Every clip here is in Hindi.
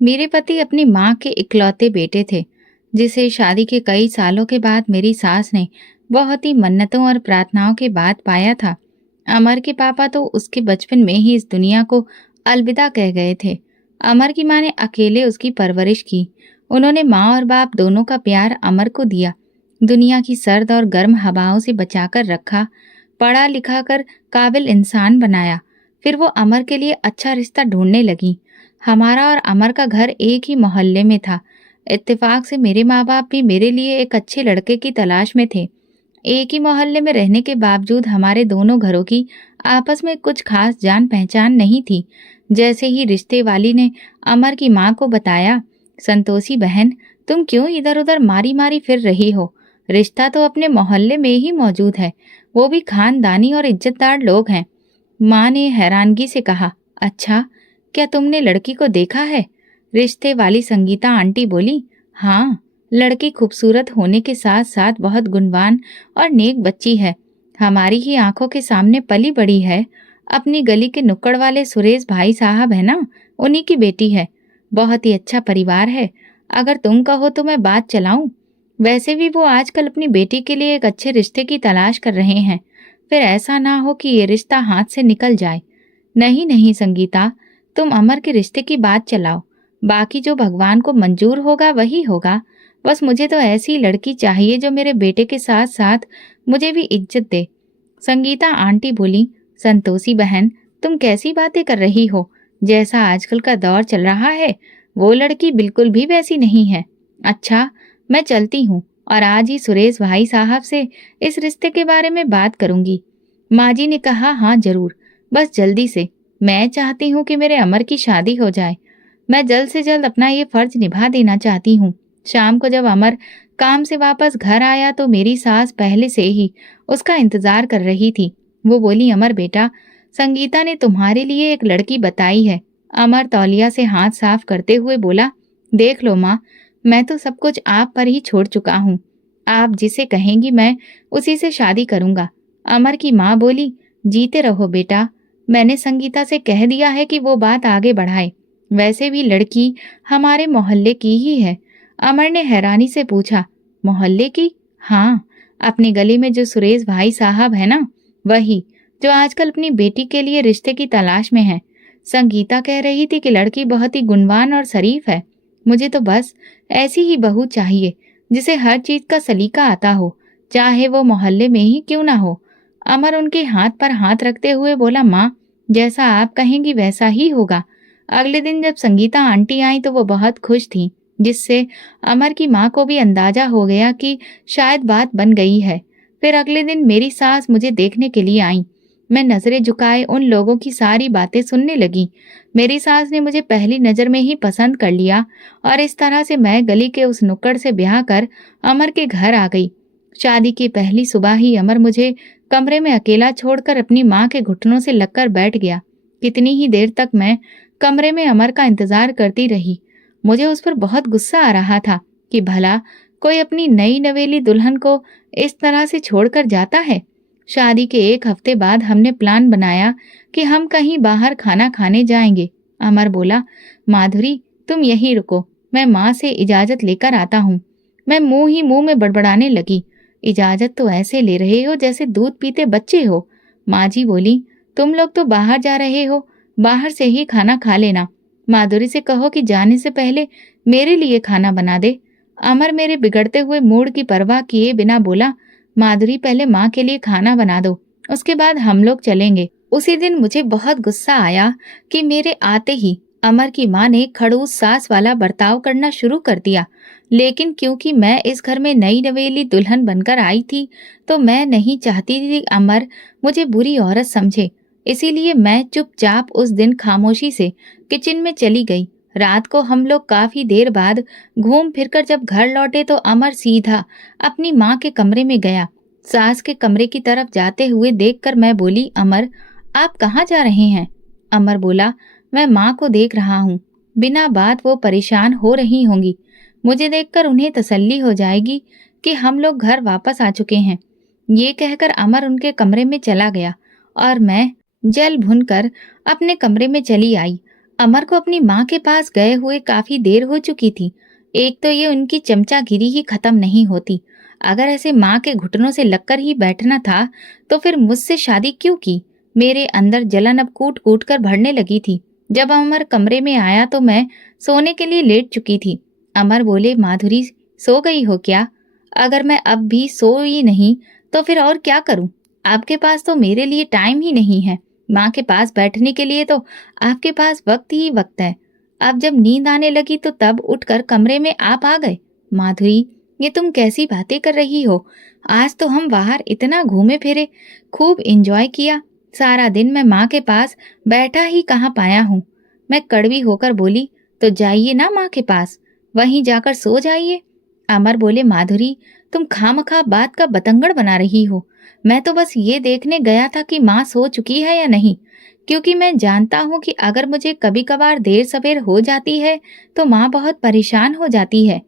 मेरे पति अपनी माँ के इकलौते बेटे थे, जिसे शादी के कई सालों के बाद मेरी सास ने बहुत ही मन्नतों और प्रार्थनाओं के बाद पाया था। अमर के पापा तो उसके बचपन में ही इस दुनिया को अलविदा कह गए थे। अमर की माँ ने अकेले उसकी परवरिश की। उन्होंने माँ और बाप दोनों का प्यार अमर को दिया। दुनिया की सर्द और गर्म हवाओं से बचाकर रखा, पढ़ा लिखा कर काबिल इंसान बनाया। फिर वो अमर के लिए अच्छा रिश्ता ढूंढने लगी। हमारा और अमर का घर एक ही मोहल्ले में था। इत्तेफाक से मेरे माँ बाप भी मेरे लिए एक अच्छे लड़के की तलाश में थे। एक ही मोहल्ले में रहने के बावजूद हमारे दोनों घरों की आपस में कुछ खास जान पहचान नहीं थी। जैसे ही रिश्ते वाली ने अमर की माँ को बताया, संतोषी बहन, तुम क्यों इधर उधर मारी मारी फिर रही हो? रिश्ता तो अपने मोहल्ले में ही मौजूद है, वो भी खानदानी और इज्जतदार लोग हैं। माँ ने हैरानगी से कहा, अच्छा, क्या तुमने लड़की को देखा है? रिश्ते वाली संगीता आंटी बोली, हाँ, लड़की खूबसूरत होने के साथ साथ बहुत गुणवान और नेक बच्ची है। हमारी ही आंखों के सामने पली बड़ी है। अपनी गली के नुक्कड़ वाले सुरेश भाई साहब है ना, उन्हीं की बेटी है। बहुत ही अच्छा परिवार है। अगर तुम कहो तो मैं बात चलाऊं। वैसे भी वो आजकल अपनी बेटी के लिए एक अच्छे रिश्ते की तलाश कर रहे हैं। फिर ऐसा ना हो कि ये रिश्ता हाथ से निकल जाए। नहीं नहीं संगीता, तुम अमर के रिश्ते की बात चलाओ। बाकी जो भगवान को मंजूर होगा वही होगा। बस मुझे तो ऐसी लड़की चाहिए जो मेरे बेटे के साथ साथ मुझे भी इज्जत दे। संगीता आंटी बोली, संतोषी बहन, तुम कैसी बातें कर रही हो? जैसा आजकल का दौर चल रहा है, वो लड़की बिल्कुल भी वैसी नहीं है। अच्छा, मैं चलती हूँ और आज ही सुरेश भाई साहब से इस रिश्ते के बारे में बात करूंगी। माँ जी ने कहा, हाँ जरूर, बस जल्दी से। मैं चाहती हूँ कि मेरे अमर की शादी हो जाए। मैं जल्द से जल्द अपना ये फर्ज निभा देना चाहती हूँ। शाम को जब अमर काम से वापस घर आया तो मेरी सास पहले से ही उसका इंतजार कर रही थी। वो बोली, अमर बेटा, संगीता ने तुम्हारे लिए एक लड़की बताई है। अमर तौलिया से हाथ साफ करते हुए बोला, देख लो माँ, मैं तो सब कुछ आप पर ही छोड़ चुका हूँ। आप जिसे कहेंगी मैं उसी से शादी करूंगा। अमर की माँ बोली, जीते रहो बेटा, मैंने संगीता से कह दिया है कि वो बात आगे बढ़ाए। वैसे भी लड़की हमारे मोहल्ले की ही है। अमर ने हैरानी से पूछा, मोहल्ले की? हाँ, अपनी गली में जो सुरेश भाई साहब है ना, वही, जो आजकल अपनी बेटी के लिए रिश्ते की तलाश में है। संगीता कह रही थी कि लड़की बहुत ही गुणवान और शरीफ है। मुझे तो बस ऐसी ही बहू चाहिए जिसे हर चीज का सलीका आता हो, चाहे वो मोहल्ले में ही क्यों ना हो। अमर उनके हाथ पर हाथ रखते हुए बोला, माँ, जैसा आप कहेंगी वैसा ही होगा। अगले दिन जब संगीता आंटी आई तो वो बहुत खुश थी, जिससे अमर की माँ को भी अंदाजा हो गया कि शायद बात बन गई है। फिर अगले दिन मेरी सास मुझे देखने के लिए आई। मैं नजरें झुकाए उन लोगों की सारी बातें सुनने लगी। मेरी सास ने मुझे पहली नजर में ही पसंद कर लिया और इस तरह से मैं गली के उस नुक्कड़ से ब्याह कर अमर के घर आ गई। शादी की पहली सुबह ही अमर मुझे कमरे में अकेला छोड़कर अपनी माँ के घुटनों से लगकर बैठ गया। कितनी ही देर तक मैं कमरे में अमर का इंतजार करती रही। मुझे उस पर बहुत गुस्सा आ रहा था कि भला कोई अपनी नई नवेली दुल्हन को इस तरह से छोड़कर जाता है। शादी के एक हफ्ते बाद हमने प्लान बनाया कि हम कहीं बाहर खाना खाने जाएंगे। अमर बोला, माधुरी, तुम यहीं रुको, मैं माँ से इजाजत लेकर आता हूँ। मैं मुंह ही मुंह में बड़बड़ाने लगी, इजाजत तो ऐसे ले रहे हो जैसे दूध पीते बच्चे हो। माँ जी बोली, तुम लोग तो बाहर जा रहे हो, बाहर से ही खाना खा लेना। माधुरी से कहो कि जाने से पहले मेरे लिए खाना बना दे। अमर मेरे बिगड़ते हुए मूड की परवाह किए बिना बोला, माधुरी, पहले माँ के लिए खाना बना दो, उसके बाद हम लोग चलेंगे। उसी दिन मुझे बहुत गुस्सा आया कि मेरे आते ही अमर की माँ ने खड़ूस सास वाला बर्ताव करना शुरू कर दिया। लेकिन क्योंकि मैं इस घर में नई नवेली दुल्हन बनकर आई थी, तो मैं नहीं चाहती थी अमर मुझे बुरी औरत समझे। इसीलिए मैं चुपचाप उस दिन खामोशी से किचन में चली गई। रात को हम लोग काफी देर बाद घूम फिरकर जब घर लौटे तो अमर सीधा अपनी माँ के कमरे में गया। सास के कमरे की तरफ जाते हुए देखकर मैं बोली, अमर, आप कहाँ जा रहे हैं? अमर बोला, मैं माँ को देख रहा हूँ। बिना बात वो परेशान हो रही होंगी। मुझे देखकर उन्हें तसल्ली हो जाएगी कि हम लोग घर वापस आ चुके हैं। ये कहकर अमर उनके कमरे में चला गया और मैं जल भुनकर अपने कमरे में चली आई। अमर को अपनी माँ के पास गए हुए काफी देर हो चुकी थी। एक तो ये उनकी चमचागिरी ही खत्म नहीं होती। अगर ऐसे माँ के घुटनों से लगकर ही बैठना था तो फिर मुझसे शादी क्यों की? मेरे अंदर जलन अब कूट कूट कर भरने लगी थी। जब अमर कमरे में आया तो मैं सोने के लिए लेट चुकी थी। अमर बोले, माधुरी सो गई हो क्या? अगर मैं अब भी सोई नहीं तो फिर और क्या करूं? आपके पास तो मेरे लिए टाइम ही नहीं है। माँ के पास बैठने के लिए तो आपके पास वक्त ही वक्त है। अब जब नींद आने लगी तो तब उठकर कमरे में आप आ गए। माधुरी, ये तुम कैसी बातें कर रही हो? आज तो हम बाहर इतना घूमे फिरे, खूब एंजॉय किया। सारा दिन मैं माँ के पास बैठा ही कहाँ पाया हूँ। मैं कड़वी होकर बोली, तो जाइए ना माँ के पास, वहीं जाकर सो जाइए। अमर बोले, माधुरी तुम खामखा बात का बतंगड़ बना रही हो। मैं तो बस ये देखने गया था कि माँ सो चुकी है या नहीं, क्योंकि मैं जानता हूँ कि अगर मुझे कभी कभार देर सवेर हो जाती है तो माँ बहुत परेशान हो जाती है।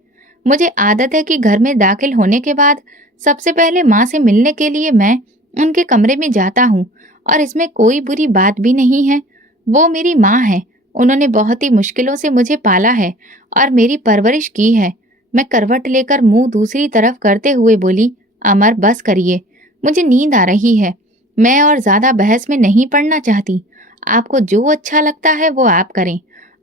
मुझे आदत है कि घर में दाखिल होने के बाद सबसे पहले माँ से मिलने के लिए मैं उनके कमरे में जाता हूँ, और इसमें कोई बुरी बात भी नहीं है। वो मेरी माँ है, उन्होंने बहुत ही मुश्किलों से मुझे पाला है और मेरी परवरिश की है। मैं करवट लेकर मुंह दूसरी तरफ करते हुए बोली, अमर बस करिए, मुझे नींद आ रही है। मैं और ज्यादा बहस में नहीं पड़ना चाहती। आपको जो अच्छा लगता है वो आप करें।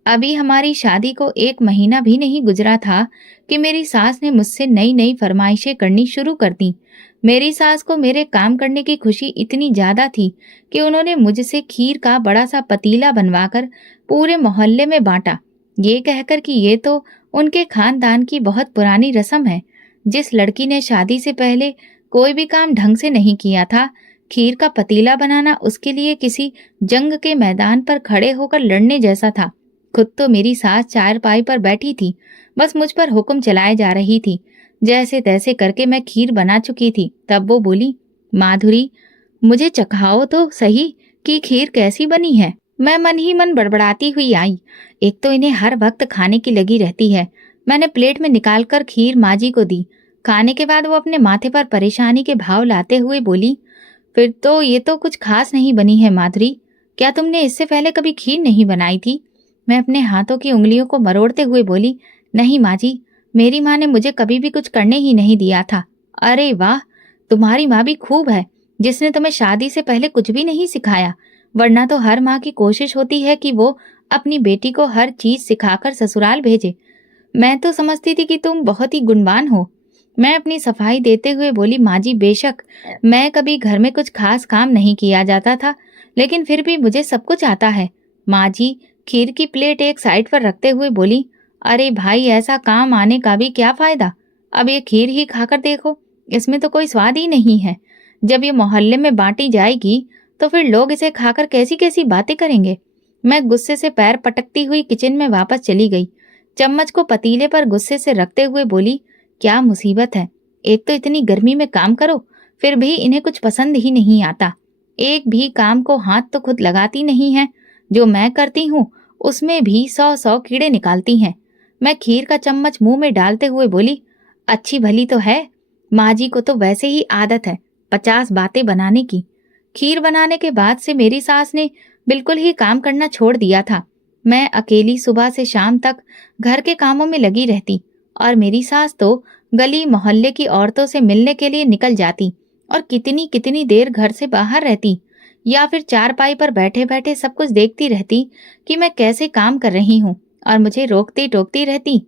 अभी हमारी शादी को 1 महीना भी नहीं गुजरा था कि मेरी सास ने मुझसे नई नई फरमाइशें करनी शुरू कर दी। मेरी सास को मेरे काम करने की खुशी इतनी ज्यादा थी कि उन्होंने मुझसे खीर का बड़ा सा पतीला बनवाकर पूरे मोहल्ले में बांटा, ये कहकर कि ये तो उनके खानदान की बहुत पुरानी रस्म है। जिस लड़की ने शादी से पहले कोई भी काम ढंग से नहीं किया था, खीर का पतीला बनाना उसके लिए किसी जंग के मैदान पर खड़े होकर लड़ने जैसा था। खुद तो मेरी सास चारपाई पर बैठी थी, बस मुझ पर हुक्म चलाए जा रही थी। जैसे तैसे करके मैं खीर बना चुकी थी। तब वो बोली, माधुरी मुझे चखाओ तो सही कि खीर कैसी बनी है। मैं मन ही मन बड़बड़ाती हुई आई। एक तो इन्हें हर वक्त खाने की लगी रहती है। मैंने प्लेट में निकालकर खीर माँ जी को दी। खाने के बाद वो अपने माथे पर परेशानी के भाव लाते हुए बोली, फिर तो ये तो कुछ खास नहीं बनी है माधुरी। क्या तुमने इससे पहले कभी खीर नहीं बनाई थी? मैं अपने हाथों की उंगलियों को मरोड़ते हुए बोली, नहीं माँ जी, मेरी माँ ने मुझे कभी भी कुछ करने ही नहीं दिया था। अरे वाह, तुम्हारी माँ भी खूब है, जिसने तुम्हें शादी से पहले कुछ भी नहीं सिखाया। वरना तो हर माँ की कोशिश होती है कि वो अपनी बेटी को हर चीज सिखाकर ससुराल भेजे। मैं तो समझती थी कि तुम बहुत ही गुणवान हो। मैं अपनी सफाई देते हुए बोली, माँ जी बेशक मैं कभी घर में कुछ खास काम नहीं किया जाता था, लेकिन फिर भी मुझे सब कुछ आता है। माँ जी खीर की प्लेट एक साइड पर रखते हुए बोली, अरे भाई ऐसा काम आने का भी क्या फायदा। अब ये खीर ही खाकर देखो, इसमें तो कोई स्वाद ही नहीं है। जब ये मोहल्ले में बांटी जाएगी तो फिर लोग इसे खाकर कैसी कैसी बातें करेंगे। मैं गुस्से से पैर पटकती हुई किचन में वापस चली गई। चम्मच को पतीले पर गुस्से से रखते हुए बोली, क्या मुसीबत है। एक तो इतनी गर्मी में काम करो, फिर भी इन्हें कुछ पसंद ही नहीं आता। एक भी काम को हाथ तो खुद लगाती नहीं है। जो मैं करती हूँ उसमें भी 100 कीड़े निकालती हैं। मैं खीर का चम्मच मुंह में डालते हुए बोली, अच्छी भली तो है, माँ जी को तो वैसे ही आदत है 50 बातें बनाने की। खीर बनाने के बाद से मेरी सास ने बिल्कुल ही काम करना छोड़ दिया था। मैं अकेली सुबह से शाम तक घर के कामों में लगी रहती, और मेरी सास तो गली मोहल्ले की औरतों से मिलने के लिए निकल जाती और कितनी कितनी देर घर से बाहर रहती, या फिर चारपाई पर बैठे बैठे सब कुछ देखती रहती कि मैं कैसे काम कर रही हूँ, और मुझे रोकती टोकती रहती।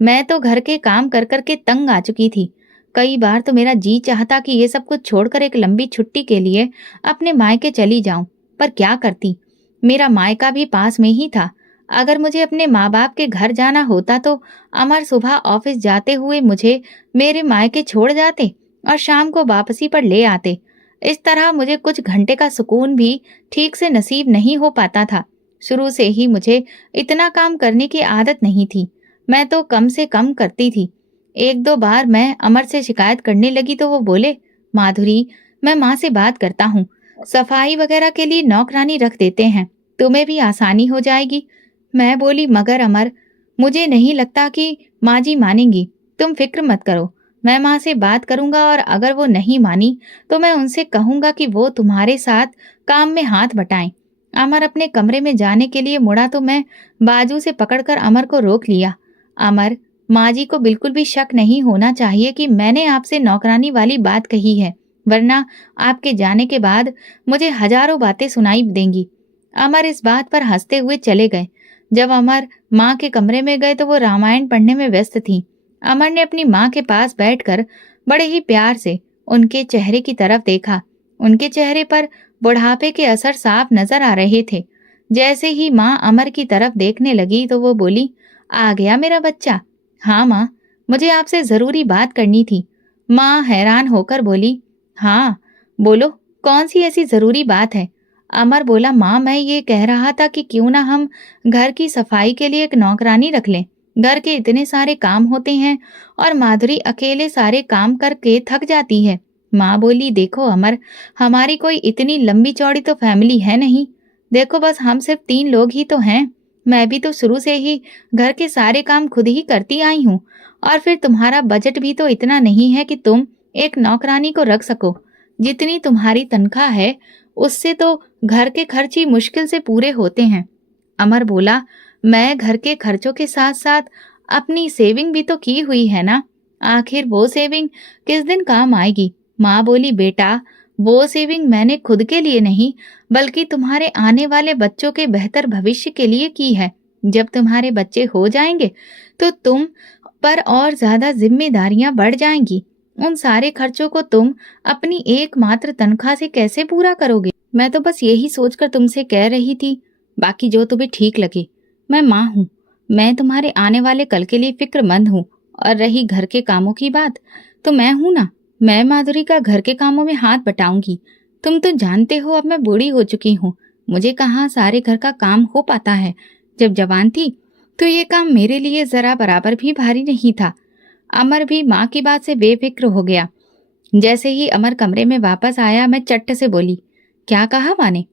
मैं तो घर के काम कर कर के तंग आ चुकी थी। कई बार तो मेरा जी चाहता कि ये सब कुछ छोड़कर एक लंबी छुट्टी के लिए अपने मायके चली जाऊं, पर क्या करती। मेरा मायका भी पास में ही था। अगर मुझे अपने माँ बाप के घर जाना होता तो अमर सुबह ऑफिस जाते हुए मुझे मेरे मायके छोड़ जाते और शाम को वापसी पर ले आते। इस तरह मुझे कुछ घंटे का सुकून भी ठीक से नसीब नहीं हो पाता था। शुरू से ही मुझे इतना काम करने की आदत नहीं थी। मैं तो कम से कम करती थी। एक दो बार मैं अमर से शिकायत करने लगी तो वो बोले, माधुरी मैं माँ से बात करता हूँ, सफाई वगैरह के लिए नौकरानी रख देते हैं, तुम्हें भी आसानी हो जाएगी। मैं बोली, मगर अमर मुझे नहीं लगता कि माँ जी मानेंगी। तुम फिक्र मत करो, मैं माँ से बात करूंगा, और अगर वो नहीं मानी तो मैं उनसे कहूंगा कि वो तुम्हारे साथ काम में हाथ बटाएं। अमर अपने कमरे में जाने के लिए मुड़ा तो मैं बाजू से पकड़कर अमर को रोक लिया। अमर, माँ जी को बिल्कुल भी शक नहीं होना चाहिए कि मैंने आपसे नौकरानी वाली बात कही है, वरना आपके जाने के बाद मुझे हजारों बातें सुनाई देंगी। अमर इस बात पर हंसते हुए चले गए। जब अमर माँ के कमरे में गए तो वो रामायण पढ़ने में व्यस्त थी। अमर ने अपनी माँ के पास बैठकर बड़े ही प्यार से उनके चेहरे की तरफ देखा। उनके चेहरे पर बुढ़ापे के असर साफ नजर आ रहे थे। जैसे ही माँ अमर की तरफ देखने लगी तो वो बोली, आ गया मेरा बच्चा। हाँ माँ, मुझे आपसे जरूरी बात करनी थी। माँ हैरान होकर बोली, हाँ बोलो, कौन सी ऐसी जरूरी बात है? अमर बोला, माँ मैं ये कह रहा था कि क्यों ना हम घर की सफाई के लिए एक नौकरानी रख लें। घर के इतने सारे काम होते हैं और माधुरी अकेले सारे काम करके थक जाती है। माँ बोली, देखो अमर, हमारी कोई इतनी लंबी चौड़ी तो फैमिली है नहीं। देखो बस हम सिर्फ 3 लोग ही तो हैं। मैं भी तो शुरू से ही घर के सारे काम खुद ही करती आई हूँ। और फिर तुम्हारा बजट भी तो इतना नहीं है कि तुम एक नौकरानी को रख सको। जितनी तुम्हारी तनख्वाह है उससे तो घर के खर्च ही मुश्किल से पूरे होते हैं। अमर बोला, मैं घर के खर्चों के साथ साथ अपनी सेविंग भी तो की हुई है ना। आखिर वो सेविंग किस दिन काम आएगी? माँ बोली, बेटा वो सेविंग मैंने खुद के लिए नहीं बल्कि तुम्हारे आने वाले बच्चों के बेहतर भविष्य के लिए की है। जब तुम्हारे बच्चे हो जाएंगे तो तुम पर और ज्यादा जिम्मेदारियां बढ़ जाएंगी। उन सारे खर्चों को तुम अपनी एकमात्र तनख्वाह से कैसे पूरा करोगे? मैं तो बस यही सोचकर तुमसे कह रही थी, बाकी जो तुम्हें ठीक लगे। मैं माँ हूँ, मैं तुम्हारे आने वाले कल के लिए फिक्रमंद हूँ। और रही घर के कामों की बात, तो मैं हूँ ना, मैं माधुरी का घर के कामों में हाथ बटाऊंगी। तुम तो जानते हो अब मैं बूढ़ी हो चुकी हूँ, मुझे कहाँ सारे घर का काम हो पाता है। जब जवान थी तो ये काम मेरे लिए जरा बराबर भी भारी नहीं था। अमर भी माँ की बात से बेफिक्र हो गया। जैसे ही अमर कमरे में वापस आया मैं चट्ट से बोली, क्या कहा माँ ने?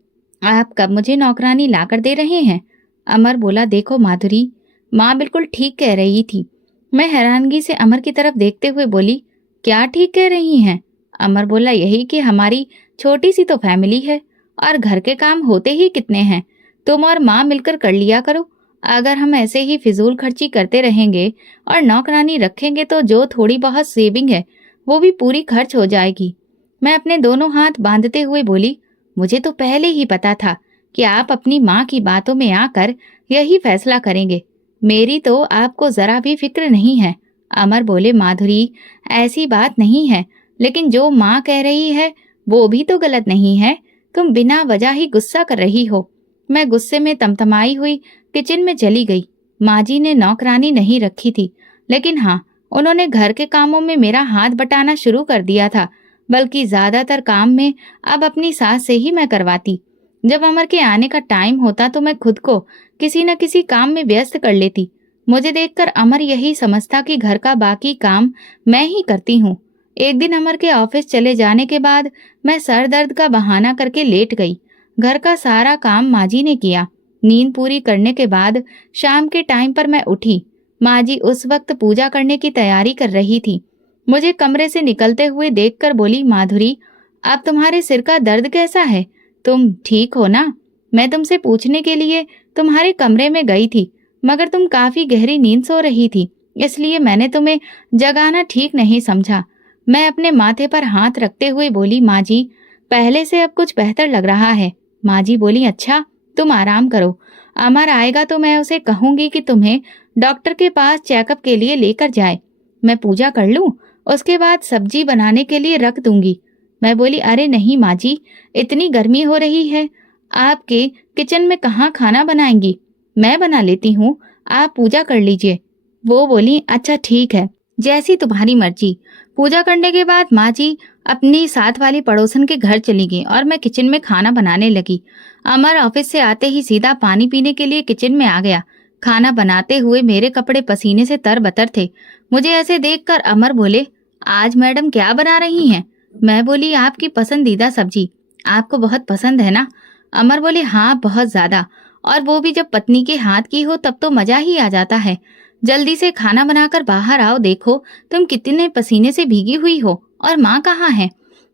आप कब मुझे नौकरानी लाकर दे रहे हैं? अमर बोला, देखो माधुरी, माँ बिल्कुल ठीक कह रही थी। मैं हैरानगी से अमर की तरफ देखते हुए बोली, क्या ठीक कह रही हैं? अमर बोला, यही कि हमारी छोटी सी तो फैमिली है और घर के काम होते ही कितने हैं, तुम और माँ मिलकर कर लिया करो। अगर हम ऐसे ही फिजूल खर्ची करते रहेंगे और नौकरानी रखेंगे तो जो थोड़ी बहुत सेविंग है वो भी पूरी खर्च हो जाएगी। मैं अपने दोनों हाथ बांधते हुए बोली, मुझे तो पहले ही पता था कि आप अपनी माँ की बातों में आकर यही फैसला करेंगे। मेरी तो आपको जरा भी फिक्र नहीं है। अमर बोले, माधुरी ऐसी बात नहीं है, लेकिन जो माँ कह रही है वो भी तो गलत नहीं है। तुम बिना वजह ही गुस्सा कर रही हो। मैं गुस्से में तमतमाई हुई किचन में चली गई। माँ जी ने नौकरानी नहीं रखी थी, लेकिन हाँ, उन्होंने घर के कामों में मेरा हाथ बटाना शुरू कर दिया था। बल्कि ज्यादातर काम में अब अपनी सास से ही मैं करवाती। जब अमर के आने का टाइम होता तो मैं खुद को किसी न किसी काम में व्यस्त कर लेती। मुझे देखकर अमर यही समझता कि घर का बाकी काम मैं ही करती हूँ। एक दिन अमर के ऑफिस चले जाने के बाद मैं सर दर्द का बहाना करके लेट गई। घर का सारा काम माँ जी ने किया। नींद पूरी करने के बाद शाम के टाइम पर मैं उठी। माँ जी उस वक्त पूजा करने की तैयारी कर रही थी। मुझे कमरे से निकलते हुए देखकर बोली, माधुरी अब तुम्हारे सिर का दर्द कैसा है? तुम ठीक हो ना? मैं तुमसे पूछने के लिए तुम्हारे कमरे में गई थी, मगर तुम काफी गहरी नींद सो रही थी, इसलिए मैंने तुम्हें जगाना ठीक नहीं समझा। मैं अपने माथे पर हाथ रखते हुए बोली, माँ जी पहले से अब कुछ बेहतर लग रहा है। माँ जी बोली, अच्छा तुम आराम करो, अमर आएगा तो मैं उसे कहूंगी कि तुम्हें डॉक्टर के पास चेकअप के लिए लेकर जाए। मैं पूजा कर लूं, उसके बाद सब्जी बनाने के लिए रख दूंगी। मैं बोली, अरे नहीं माँ जी, इतनी गर्मी हो रही है, आपके किचन में कहाँ खाना बनाएंगी, मैं बना लेती हूँ, आप पूजा कर लीजिए। वो बोली, अच्छा ठीक है, जैसी तुम्हारी मर्जी। पूजा करने के बाद माँ जी अपनी साथ वाली पड़ोसन के घर चली गई और मैं किचन में खाना बनाने लगी। अमर ऑफिस से आते ही सीधा पानी पीने के लिए किचन में आ गया। खाना बनाते हुए मेरे कपड़े पसीने से तरबतर थे। मुझे ऐसे देखकर अमर बोले, आज मैडम क्या बना रही हैं? मैं बोली, आपकी पसंदीदा सब्जी। आपको बहुत पसंद है ना? अमर बोले, हाँ बहुत ज्यादा, और वो भी जब पत्नी के हाथ की हो तब तो मजा ही आ जाता है। जल्दी से खाना बनाकर बाहर आओ, देखो तुम कितने पसीने से भीगी हुई हो। और माँ कहाँ है?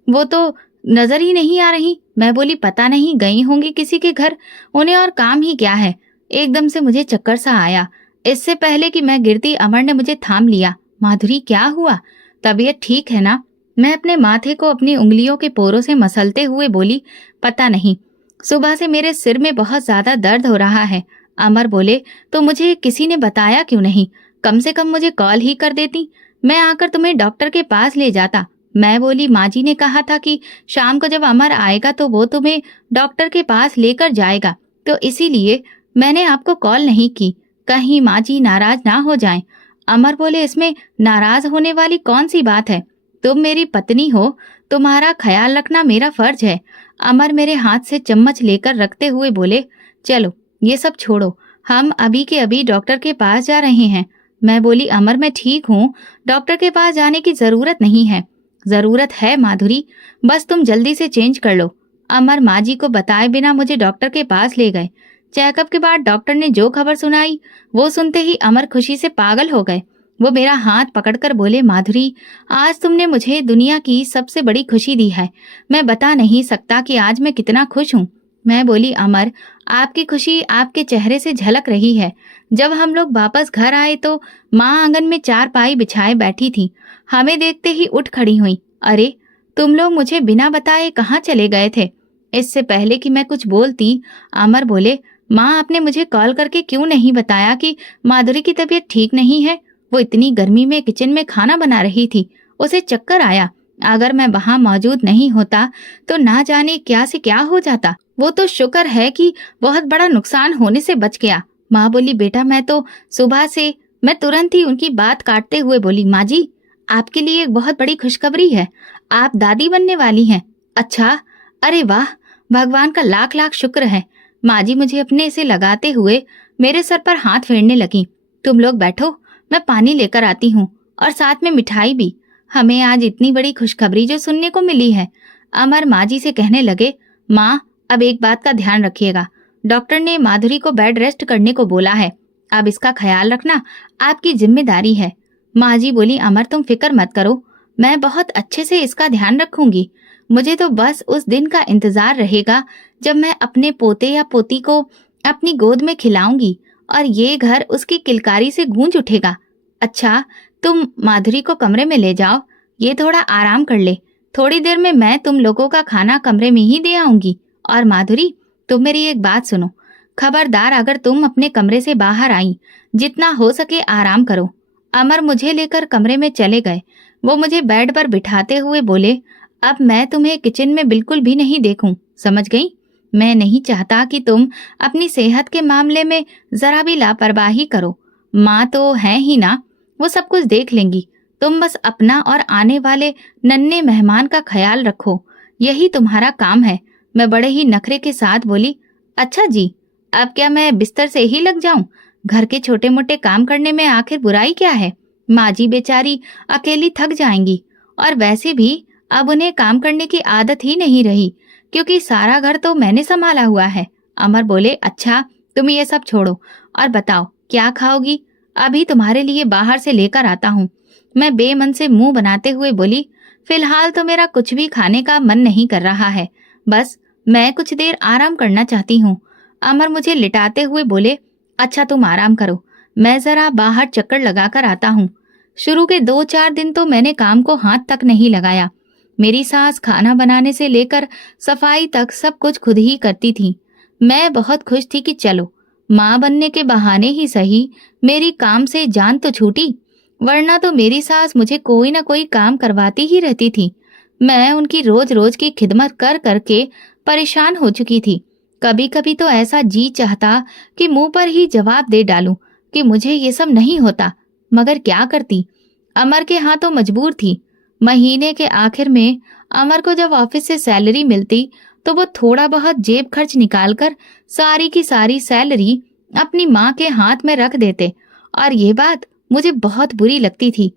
वो तो नजर ही नहीं आ रही। मैं बोली पता नहीं गई होंगी किसी के घर, उन्हें और काम ही क्या है। एकदम से मुझे चक्कर सा आया। इससे पहले कि मैं गिरती अमर ने मुझे थाम लिया। माधुरी क्या हुआ? तबीयत ठीक है ना? मैं अपने माथे को अपनी उंगलियों के पोरों से मसलते हुए बोली, पता नहीं, सुबह से मेरे सिर में बहुत ज्यादा दर्द हो रहा है। अमर बोले, तो मुझे किसी ने बताया क्यों नहीं? कम से कम मुझे कॉल ही कर देती, मैं आकर तुम्हें डॉक्टर के पास ले जाता। मैं बोली, माँ जी ने कहा था कि शाम को जब अमर आएगा तो वो तुम्हें डॉक्टर के पास लेकर जाएगा, तो इसीलिए मैंने आपको कॉल नहीं की, कहीं माँ जी नाराज ना हो जाएं। अमर बोले, इसमें नाराज होने वाली कौन सी बात है? तुम मेरी पत्नी हो, तुम्हारा ख्याल रखना मेरा फर्ज है। अमर मेरे हाथ से चम्मच लेकर रखते हुए बोले, चलो ये सब छोड़ो, हम अभी के अभी डॉक्टर के पास जा रहे हैं। मैं बोली, अमर मैं ठीक हूँ, डॉक्टर के पास जाने की जरूरत नहीं है। जरूरत है माधुरी, बस तुम जल्दी से चेंज कर लो। अमर माँ जी को बताए बिना मुझे डॉक्टर के पास ले गए। चेकअप के बाद डॉक्टर ने जो खबर सुनाई, वो सुनते ही अमर खुशी से पागल हो गए। वो मेरा हाथ पकड़कर बोले, माधुरी, आज तुमने मुझे दुनिया की सबसे बड़ी खुशी दी है। मैं बता नहीं सकता कि आज मैं कितना खुश हूँ। मैं बोली, अमर, आपकी खुशी आपके चेहरे से झलक रही है। जब हम लोग वापस घर आए तो माँ आंगन में चारपाई बिछाए बैठी थी। हमें देखते ही उठ खड़ी हुई। अरे, तुम लोग मुझे बिना बताए कहाँ चले गए थे? इससे पहले कि मैं कुछ बोलती, अमर बोले, माँ आपने मुझे कॉल करके क्यों नहीं बताया कि माधुरी की तबीयत ठीक नहीं है? वो इतनी गर्मी में किचन में खाना बना रही थी, उसे चक्कर आया। अगर मैं वहां मौजूद नहीं होता तो ना जाने क्या से क्या हो जाता। वो तो शुक्र है कि बहुत बड़ा नुकसान होने से बच गया। माँ बोली, बेटा मैं तो सुबह से, मैं तुरंत ही उनकी बात काटते हुए बोली, माँ जी, आपके लिए एक बहुत बड़ी खुशखबरी है, आप दादी बनने वाली हैं। अच्छा, अरे वाह, भगवान का लाख लाख शुक्र है। माँ जी मुझे अपने से लगाते हुए मेरे सर पर हाथ फेरने लगी। तुम लोग बैठो, मैं पानी लेकर आती हूँ, और साथ में मिठाई भी। हमें आज इतनी बड़ी खुशखबरी जो सुनने को मिली है। अमर माँ जी से कहने लगे, माँ अब एक बात का ध्यान रखिएगा, डॉक्टर ने माधुरी को बेड रेस्ट करने को बोला है, अब इसका ख्याल रखना आपकी जिम्मेदारी है। माँ जी बोली, अमर तुम फिक्र मत करो, मैं बहुत अच्छे से इसका ध्यान रखूंगी। मुझे तो बस उस दिन का इंतजार रहेगा जब मैं अपने पोते या पोती को अपनी गोद में खिलाऊंगी और ये घर उसकी किलकारी से गूंज उठेगा। अच्छा, तुम माधुरी को कमरे में ले जाओ, ये थोड़ा आराम कर ले। थोड़ी देर में मैं तुम लोगों का खाना कमरे में ही दे आऊंगी। और माधुरी, तुम मेरी एक बात सुनो, खबरदार अगर तुम अपने कमरे से बाहर आई, जितना हो सके आराम करो। अमर मुझे लेकर कमरे में चले गए। वो मुझे बेड पर बिठाते हुए बोले, अब मैं तुम्हें किचन में बिल्कुल भी नहीं देखूं, समझ गई? मैं नहीं चाहता कि तुम अपनी सेहत के मामले में जरा भी लापरवाही करो। माँ तो है ही ना, वो सब कुछ देख लेंगी। तुम बस अपना और आने वाले नन्हे मेहमान का ख्याल रखो, यही तुम्हारा काम है। मैं बड़े ही नखरे के साथ बोली, अच्छा जी, अब क्या मैं बिस्तर से ही लग जाऊं? घर के छोटे मोटे काम करने में आखिर बुराई क्या है? माँ जी बेचारी अकेली थक जाएंगी, और वैसे भी अब उन्हें काम करने की आदत ही नहीं रही, क्योंकि सारा घर तो मैंने संभाला हुआ है। अमर बोले, अच्छा तुम ये सब छोड़ो और बताओ क्या खाओगी? अभी तुम्हारे लिए बाहर से लेकर आता हूँ। मैं बेमन से मुंह बनाते हुए बोली, फिलहाल तो मेरा कुछ भी खाने का मन नहीं कर रहा है, बस मैं कुछ देर आराम करना चाहती हूँ। अमर मुझे लिटाते हुए बोले, अच्छा तुम आराम करो, मैं जरा बाहर चक्कर लगाकर आता हूँ। शुरू के 2-4 दिन तो मैंने काम को हाथ तक नहीं लगाया। मेरी सास खाना बनाने से लेकर सफाई तक सब कुछ खुद ही करती थी। मैं बहुत खुश थी कि चलो माँ बनने के बहाने ही सही मेरी काम से जान तो छूटी, वरना तो मेरी सास मुझे कोई ना कोई काम करवाती ही रहती थी। मैं उनकी रोज रोज की खिदमत कर करके परेशान हो चुकी थी। कभी कभी तो ऐसा जी चाहता कि मुंह पर ही जवाब दे डालूं कि मुझे ये सब नहीं होता, मगर क्या करती, अमर के हाथों मजबूर थी। महीने के आखिर में अमर को जब ऑफिस से सैलरी मिलती तो वो थोड़ा बहुत जेब खर्च निकालकर सारी की सारी सैलरी अपनी माँ के हाथ में रख देते, और ये बात मुझे बहुत बुरी लगती थी।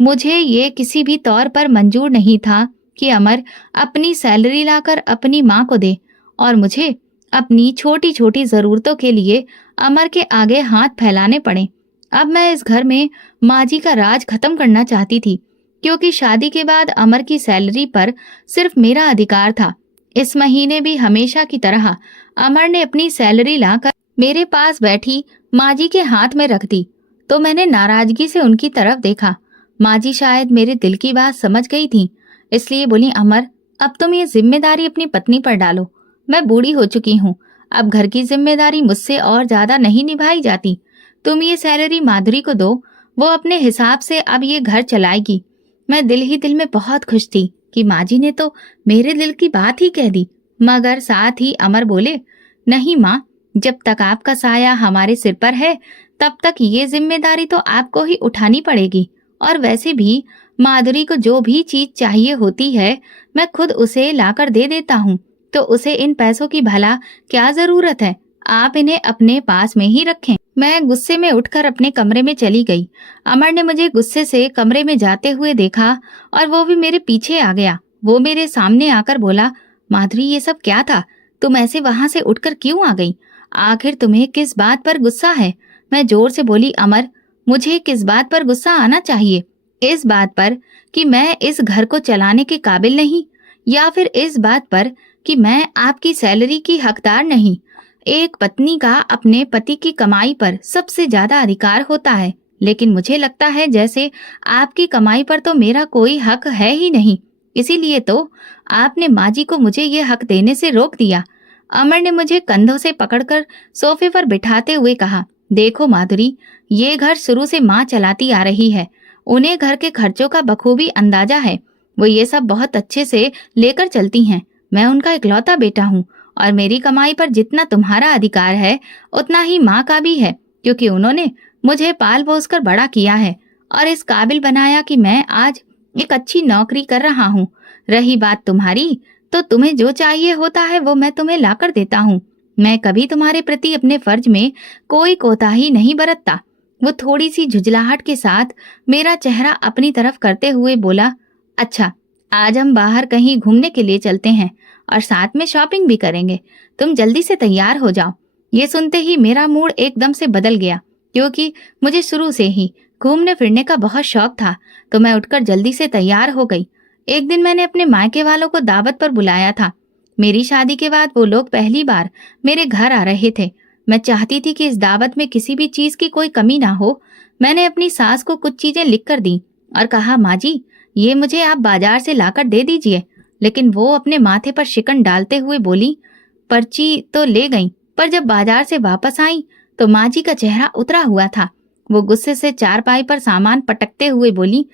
मुझे ये किसी भी तौर पर मंजूर नहीं था कि अमर अपनी सैलरी लाकर अपनी माँ को दे और मुझे अपनी छोटी छोटी जरूरतों के लिए अमर के आगे हाथ फैलाने पड़े। अब मैं इस घर में माँ जी का राज खत्म करना चाहती थी, क्योंकि शादी के बाद अमर की सैलरी पर सिर्फ मेरा अधिकार था। इस महीने भी हमेशा की तरह अमर ने अपनी सैलरी लाकर मेरे पास बैठी माँ जी के हाथ में रख दी, तो मैंने नाराजगी से उनकी तरफ देखा। माँ जी शायद मेरे दिल की बात समझ गई थी, इसलिए बोली, अमर, अब तुम ये जिम्मेदारी अपनी पत्नी पर डालो। मैं बूढ़ी हो चुकी हूँ, अब घर की जिम्मेदारी मुझसे और ज्यादा नहीं निभाई जाती। तुम ये सैलरी माधुरी को दो, वो अपने हिसाब से अब ये घर चलाएगी। मैं दिल ही दिल में बहुत खुश थी कि माँ जी ने तो मेरे दिल की बात ही कह दी। मगर साथ ही अमर बोले, नहीं माँ, जब तक आपका साया हमारे सिर पर है तब तक ये जिम्मेदारी तो आपको ही उठानी पड़ेगी। और वैसे भी माधुरी को जो भी चीज चाहिए होती है मैं खुद उसे लाकर दे देता हूँ, तो उसे इन पैसों की भला क्या जरूरत है। आप इन्हें अपने पास में ही रखें। मैं गुस्से में उठकर अपने कमरे में चली गई। अमर ने मुझे गुस्से से कमरे में जाते हुए देखा और वो भी मेरे पीछे आ गया। वो मेरे सामने आकर बोला, माधुरी, ये सब क्या था? तुम ऐसे वहां से उठकर क्यों आ गई? आखिर तुम्हें किस बात पर गुस्सा है? मैं जोर से बोली, अमर, मुझे किस बात पर गुस्सा आना चाहिए? इस बात पर कि मैं इस घर को चलाने के काबिल नहीं, या फिर इस बात पर कि मैं आपकी सैलरी की हकदार नहीं? एक पत्नी का अपने पति की कमाई पर सबसे ज्यादा अधिकार होता है, लेकिन मुझे लगता है जैसे आपकी कमाई पर तो मेरा कोई हक है ही नहीं। इसीलिए तो आपने माँ जी को मुझे ये हक देने से रोक दिया। अमर ने मुझे कंधों से पकड़कर सोफे पर बिठाते हुए कहा, देखो माधुरी, ये घर शुरू से माँ चलाती आ रही है। उन्हें घर के खर्चों का बखूबी अंदाजा है। वो ये सब बहुत अच्छे से लेकर चलती हैं। मैं उनका इकलौता बेटा हूँ और मेरी कमाई पर जितना तुम्हारा अधिकार है उतना ही माँ का भी है, क्योंकि उन्होंने मुझे पाल पोस कर बड़ा किया है और इस काबिल बनाया कि मैं आज एक अच्छी नौकरी कर रहा हूँ। रही बात तुम्हारी, तो तुम्हें जो चाहिए होता है वो मैं तुम्हें लाकर देता हूँ। मैं कभी तुम्हारे प्रति अपने फर्ज में कोई कोताही नहीं बरतता। वो थोड़ी सी झुंझलाहट के साथ मेरा चेहरा अपनी तरफ करते हुए बोला, अच्छा, आज हम बाहर कहीं घूमने के लिए चलते हैं और साथ में शॉपिंग भी करेंगे। तुम जल्दी से तैयार हो जाओ। ये सुनते ही मेरा मूड एकदम से बदल गया, क्योंकि मुझे शुरू से ही घूमने फिरने का बहुत शौक था। तो मैं उठकर जल्दी से तैयार हो गई। एक दिन मैंने अपने मायके वालों को दावत पर बुलाया था। मेरी शादी के बाद वो लोग पहली बार मेरे घर आ रहे थे। मैं चाहती थी कि इस दावत में किसी भी चीज की कोई कमी ना हो। मैंने अपनी सास को कुछ चीजें लिख कर दी और कहा, माँ जी, ये मुझे आप बाजार से लाकर दे दीजिए। लेकिन वो अपने माथे पर शिकन डालते हुए बोली, पर्ची तो ले गई, पर जब बाजार से वापस आई तो माँ जी का चेहरा उतरा हुआ था। वो गुस्से से चारपाई पर सामान पटकते हुए बोली,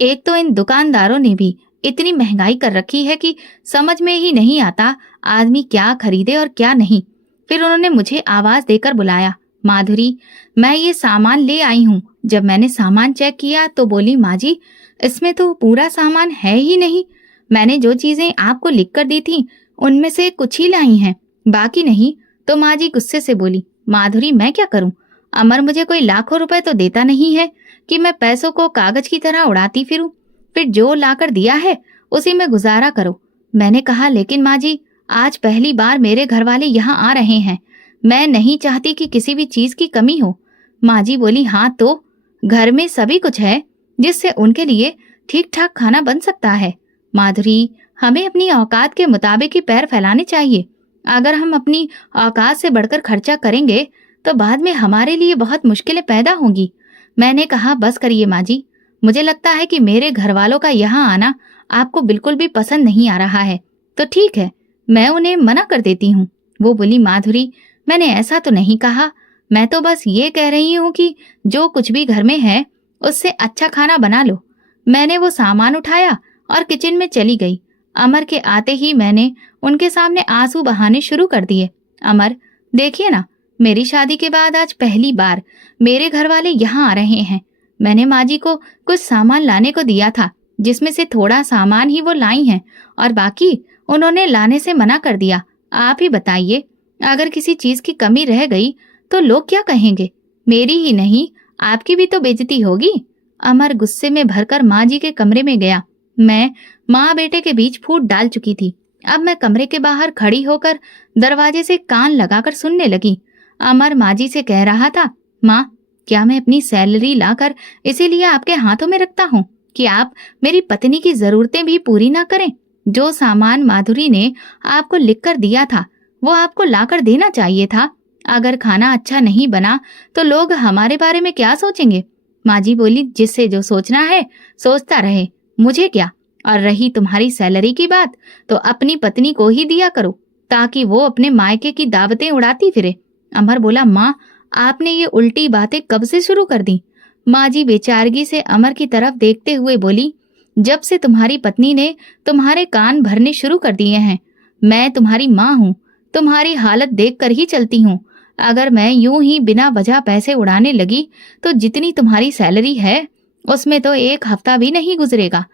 एक तो इन दुकानदारों ने भी इतनी महंगाई कर रखी है कि समझ में ही नहीं आता आदमी क्या खरीदे और क्या नहीं। फिर उन्होंने मुझे आवाज देकर बुलाया, माधुरी, मैं ये सामान ले आई हूँ। जब मैंने सामान चेक किया तो बोली, माँ जी, इसमें तो पूरा सामान है ही नहीं। मैंने जो चीजें आपको लिख कर दी थी उनमें से कुछ ही लाई हैं, बाकी नहीं। तो माँ जी गुस्से से बोली, माधुरी, मैं क्या करूं? अमर मुझे कोई लाखों रुपए तो देता नहीं है कि मैं पैसों को कागज की तरह उड़ाती फिरूं। फिर जो लाकर दिया है उसी में गुजारा करो। मैंने कहा, लेकिन माँ जी, आज पहली बार मेरे घर वाले यहाँ आ रहे हैं। मैं नहीं चाहती कि किसी भी चीज की कमी हो। माँ जी बोली, हाँ तो घर में सभी कुछ है जिससे उनके लिए ठीक ठाक खाना बन सकता है। माधुरी, हमें अपनी औकात के मुताबिक ही पैर फैलाने चाहिए। अगर हम अपनी औकात से बढ़कर खर्चा करेंगे तो बाद में हमारे लिए बहुत मुश्किलें पैदा होंगी। मैंने कहा, बस करिए माँ जी, मुझे लगता है कि मेरे घर वालों का यहाँ आना आपको बिल्कुल भी पसंद नहीं आ रहा है, तो ठीक है, मैं उन्हें मना कर देती हूँ। वो बोली, माधुरी, मैंने ऐसा तो नहीं कहा। मैं तो बस ये कह रही हूँ कि जो कुछ भी घर में है उससे अच्छा खाना बना लो। मैंने वो सामान उठाया और किचन में चली गई। अमर के आते ही मैंने उनके सामने आंसू बहाने शुरू कर दिए। अमर, देखिए ना, मेरी शादी के बाद आज पहली बार मेरे घर वाले यहाँ आ रहे हैं। मैंने माँ जी को कुछ सामान लाने को दिया था, जिसमें से थोड़ा सामान ही वो लाई हैं और बाकी उन्होंने लाने से मना कर दिया। आप ही बताइए, अगर किसी चीज की कमी रह गई तो लोग क्या कहेंगे? मेरी ही नहीं, आपकी भी तो बेइज्जती होगी। अमर गुस्से में भरकर माँ जी के कमरे में गया। मैं माँ बेटे के बीच फूट डाल चुकी थी। अब मैं कमरे के बाहर खड़ी होकर दरवाजे से कान लगाकर सुनने लगी। अमर माँ जी से कह रहा था, माँ, क्या मैं अपनी सैलरी लाकर इसीलिए आपके हाथों में रखता हूँ कि आप मेरी पत्नी की जरूरतें भी पूरी ना करें? जो सामान माधुरी ने आपको लिखकर दिया था वो आपको लाकर देना चाहिए था। अगर खाना अच्छा नहीं बना तो लोग हमारे बारे में क्या सोचेंगे? माँ जी बोली, जिससे जो सोचना है सोचता रहे, मुझे क्या। और रही तुम्हारी सैलरी की बात, तो अपनी पत्नी को ही दिया करो ताकि वो अपने मायके की दावतें उड़ाती फिरे। अमर बोला, माँ आपने ये उल्टी बातें कब से शुरू कर दी? माँ जी बेचारगी से अमर की तरफ देखते हुए बोली, जब से तुम्हारी पत्नी ने तुम्हारे कान भरने शुरू कर दिए हैं। मैं तुम्हारी माँ हूँ, तुम्हारी हालत देखकर ही चलती हूँ। अगर मैं यूं ही बिना वजह पैसे उड़ाने लगी तो जितनी तुम्हारी सैलरी है उसमें तो एक हफ्ता भी नहीं गुजरेगा।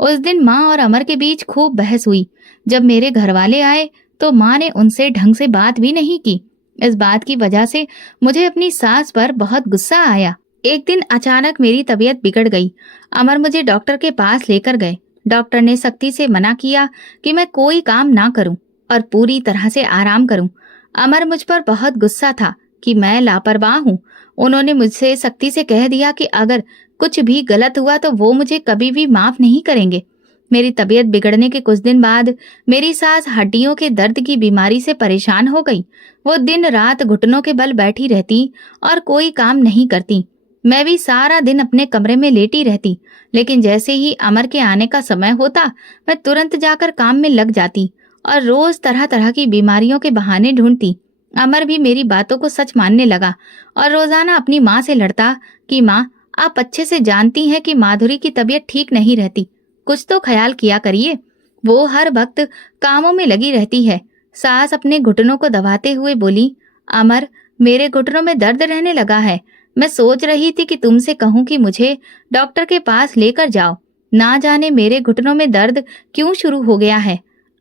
उस दिन माँ और अमर के बीच खूब बहस हुई। जब मेरे घर वाले आए तो माँ ने उनसे ढंग से बात भी नहीं की। इस बात की वजह से मुझे अपनी सास पर बहुत गुस्सा आया। एक दिन अचानक मेरी तबीयत बिगड़ गई। अमर मुझे डॉक्टर के पास लेकर गए। डॉक्टर ने सख्ती से मना किया कि मैं कोई काम ना करूं और पूरी तरह से आराम करूं। अमर मुझ पर बहुत गुस्सा था कि मैं लापरवाह हूँ। उन्होंने मुझसे सख्ती से कह दिया कि अगर कुछ भी गलत हुआ तो वो मुझे कभी भी माफ नहीं करेंगे। मेरी तबीयत बिगड़ने के कुछ दिन बाद मेरी सास हड्डियों के दर्द की बीमारी से परेशान हो गई। वो दिन रात घुटनों के बल बैठी रहती और कोई काम नहीं करती। मैं भी सारा दिन अपने कमरे में लेटी रहती, लेकिन जैसे ही अमर के आने का समय होता मैं तुरंत जाकर काम में लग जाती और रोज तरह तरह की बीमारियों के बहाने ढूंढती। अमर भी मेरी बातों को सच मानने लगा और रोजाना अपनी माँ से लड़ता कि माँ, आप अच्छे से जानती हैं कि माधुरी की तबीयत ठीक नहीं रहती, कुछ तो ख्याल किया करिए। वो हर वक्त कामों में लगी रहती है। सास अपने घुटनों को दबाते हुए बोली, अमर मेरे घुटनों में दर्द रहने लगा है। मैं सोच रही थी कि तुमसे कहूँ कि मुझे डॉक्टर के पास लेकर जाओ। ना जाने मेरे घुटनों में दर्द क्यों शुरू हो गया है।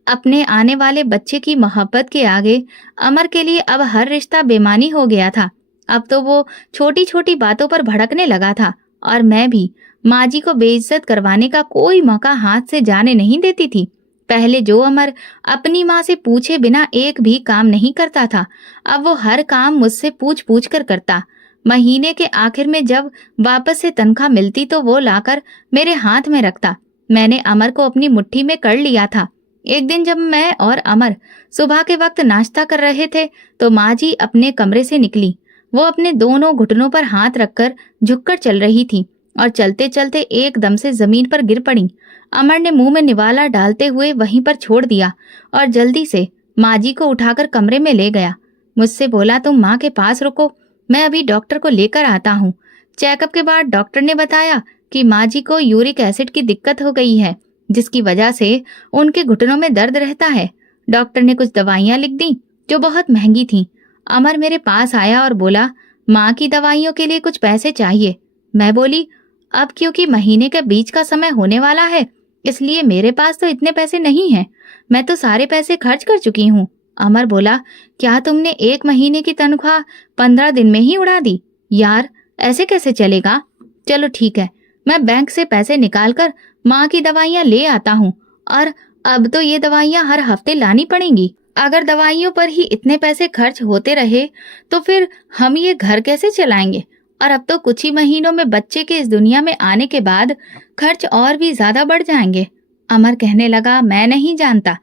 अपने आने वाले बच्चे की मोहब्बत के आगे अमर के लिए अब हर रिश्ता बेमानी हो गया था। अब तो वो छोटी छोटी बातों पर भड़कने लगा था और मैं भी माँ जी को बेइज्जत करवाने का कोई मौका हाथ से जाने नहीं देती थी। पहले जो अमर अपनी माँ से पूछे बिना एक भी काम नहीं करता था, अब वो हर काम मुझसे पूछ पूछ कर करता। महीने के आखिर में जब वापस से तनख्वाह मिलती तो वो लाकर मेरे हाथ में रखता। मैंने अमर को अपनी मुट्ठी में कर लिया था। एक दिन जब मैं और अमर सुबह के वक्त नाश्ता कर रहे थे तो माँ जी अपने कमरे से निकली। वो अपने दोनों घुटनों पर हाथ रखकर झुककर चल रही थी और चलते चलते एकदम से जमीन पर गिर पड़ी। अमर ने मुंह में निवाला डालते हुए वहीं पर छोड़ दिया और जल्दी से माँ जी को उठाकर कमरे में ले गया। मुझसे बोला, तुम माँ के पास रुको, मैं अभी डॉक्टर को लेकर आता हूँ। चेकअप के बाद डॉक्टर ने बताया कि माँ जी को यूरिक एसिड की दिक्कत हो गई है, जिसकी वजह से उनके घुटनों में दर्द रहता है। डॉक्टर ने कुछ दवाइयाँ लिख दी जो बहुत महंगी थीं। अमर मेरे पास आया और बोला, माँ की दवाइयों के लिए कुछ पैसे चाहिए। मैं बोली, अब क्योंकि महीने के बीच का समय होने वाला है इसलिए मेरे पास तो इतने पैसे नहीं हैं, मैं तो सारे पैसे खर्च कर चुकी हूँ। अमर बोला, क्या तुमने एक महीने की तनख्वाह 15 दिन में ही उड़ा दी? यार ऐसे कैसे चलेगा। चलो ठीक है, मैं बैंक से पैसे निकालकर माँ की दवाइयाँ ले आता हूँ। और अब तो ये दवाइयाँ हर हफ्ते लानी पड़ेंगी। अगर दवाइयों पर ही इतने पैसे खर्च होते रहे तो फिर हम ये घर कैसे चलाएंगे। और अब तो कुछ ही महीनों में बच्चे के इस दुनिया में आने के बाद खर्च और भी ज्यादा बढ़ जाएंगे। अमर कहने लगा, मैं नहीं जानता,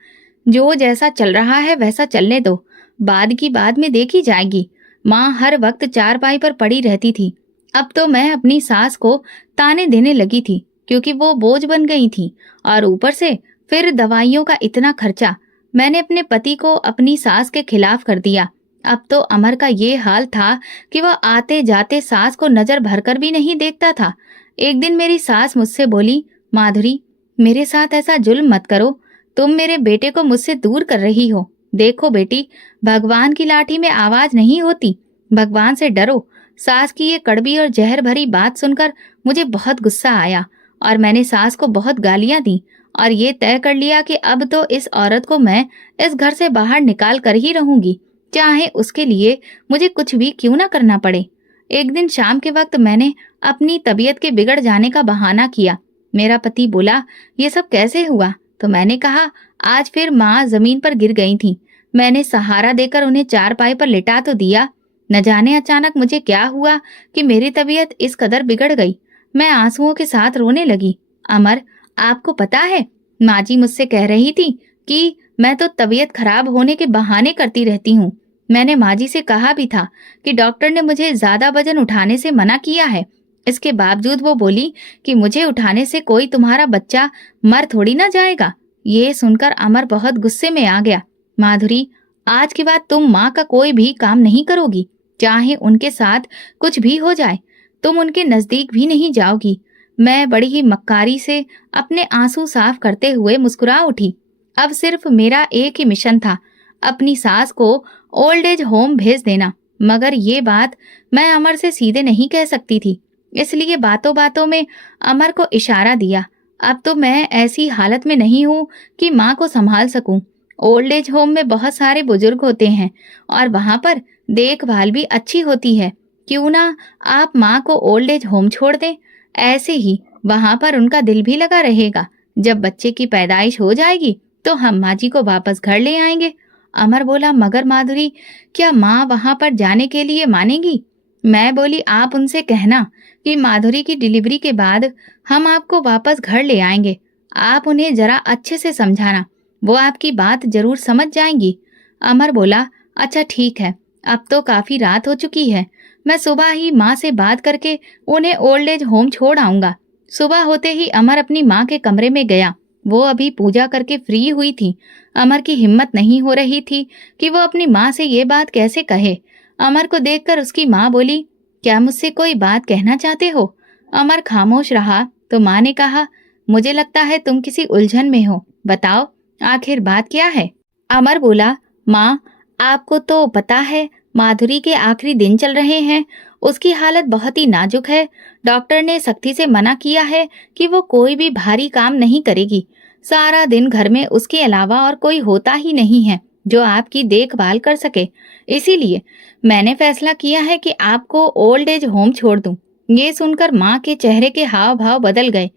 जो जैसा चल रहा है वैसा चलने दो, बाद की बाद में देखी जाएगी। माँ हर वक्त चारपाई पर पड़ी रहती थी। अब तो मैं अपनी सास को ताने देने लगी थी क्योंकि वो बोझ बन गई थी और ऊपर से फिर दवाइयों का इतना खर्चा। मैंने अपने पति को अपनी सास के खिलाफ कर दिया। अब तो अमर का ये हाल था कि वह आते जाते सास को नजर भरकर भी नहीं देखता था। एक दिन मेरी सास मुझसे बोली, माधुरी मेरे साथ ऐसा जुल्म मत करो, तुम मेरे बेटे को मुझसे दूर कर रही हो। देखो बेटी, भगवान की लाठी में आवाज नहीं होती, भगवान से डरो। सास की ये कड़वी और जहर भरी बात सुनकर मुझे बहुत गुस्सा आया और मैंने सास को बहुत गालियां दी और ये तय कर लिया कि अब तो इस औरत को मैं इस घर से बाहर निकाल कर ही रहूंगी, चाहे उसके लिए मुझे कुछ भी क्यों ना करना पड़े। एक दिन शाम के वक्त मैंने अपनी तबीयत के बिगड़ जाने का बहाना किया। मेरा पति बोला, ये सब कैसे हुआ? तो मैंने कहा, आज फिर माँ जमीन पर गिर गई थी। मैंने सहारा देकर उन्हें चारपाई पर लिटा तो दिया। न जाने अचानक मुझे क्या हुआ कि मेरी तबीयत इस कदर बिगड़ गई। मैं आंसुओं के साथ रोने लगी। अमर, आपको पता है माँ जी मुझसे कह रही थी कि मैं तो तबीयत खराब होने के बहाने करती रहती हूँ। मैंने माँ जी से कहा भी था कि डॉक्टर ने मुझे ज्यादा वजन उठाने से मना किया है। इसके बावजूद वो बोली कि मुझे उठाने से कोई तुम्हारा बच्चा मर थोड़ी ना जाएगा। ये सुनकर अमर बहुत गुस्से में आ गया। माधुरी, आज के बाद तुम माँ का कोई भी काम नहीं करोगी, चाहे उनके साथ कुछ भी हो जाए। तुम उनके नजदीक भी नहीं जाओगी। मैं बड़ी ही मक्कारी से अपने आंसू साफ करते हुए मुस्कुरा उठी। अब सिर्फ मेरा एक ही मिशन था, अपनी सास को ओल्ड एज होम भेज देना। मगर ये बात मैं अमर से सीधे नहीं कह सकती थी, इसलिए बातों बातों में अमर को इशारा दिया। अब तो मैं ऐसी हालत में नहीं हूँ कि माँ को संभाल सकूं। ओल्ड एज होम में बहुत सारे बुजुर्ग होते हैं और वहां पर देखभाल भी अच्छी होती है। क्यों ना आप माँ को ओल्ड एज होम छोड़ दें? ऐसे ही वहां पर उनका दिल भी लगा रहेगा। जब बच्चे की पैदाइश हो जाएगी तो हम माँ जी को वापस घर ले आएंगे। अमर बोला, मगर माधुरी, क्या माँ वहां पर जाने के लिए मानेगी? मैं बोली, आप उनसे कहना कि माधुरी की डिलीवरी के बाद हम आपको वापस घर ले आएंगे। आप उन्हें जरा अच्छे से समझाना, वो आपकी बात जरूर समझ जाएंगी। अमर बोला, अच्छा ठीक है, अब तो काफी रात हो चुकी है, मैं सुबह ही माँ से बात करके उन्हें ओल्ड एज होम छोड़ आऊंगा। सुबह होते ही अमर अपनी माँ के कमरे में गया। वो अभी पूजा करके फ्री हुई थी। अमर की हिम्मत नहीं हो रही थी कि वो अपनी माँ से ये बात कैसे कहे। अमर को देखकर उसकी माँ बोली, क्या मुझसे कोई बात कहना चाहते हो? अमर खामोश रहा तो माँ ने कहा, मुझे लगता है तुम किसी उलझन में हो, बताओ आखिर बात क्या है? अमर बोला, माँ, आपको तो पता है माधुरी के आखिरी दिन चल रहे हैं। उसकी हालत बहुत ही नाजुक है। डॉक्टर ने सख्ती से मना किया है कि वो कोई भी भारी काम नहीं करेगी। सारा दिन घर में उसके अलावा और कोई होता ही नहीं है जो आपकी देखभाल कर सके। इसीलिए मैंने फैसला किया है कि आपको ओल्ड एज होम छोड़ दूं। ये सुनकर माँ के चेहरे के हाव भाव बदल गए।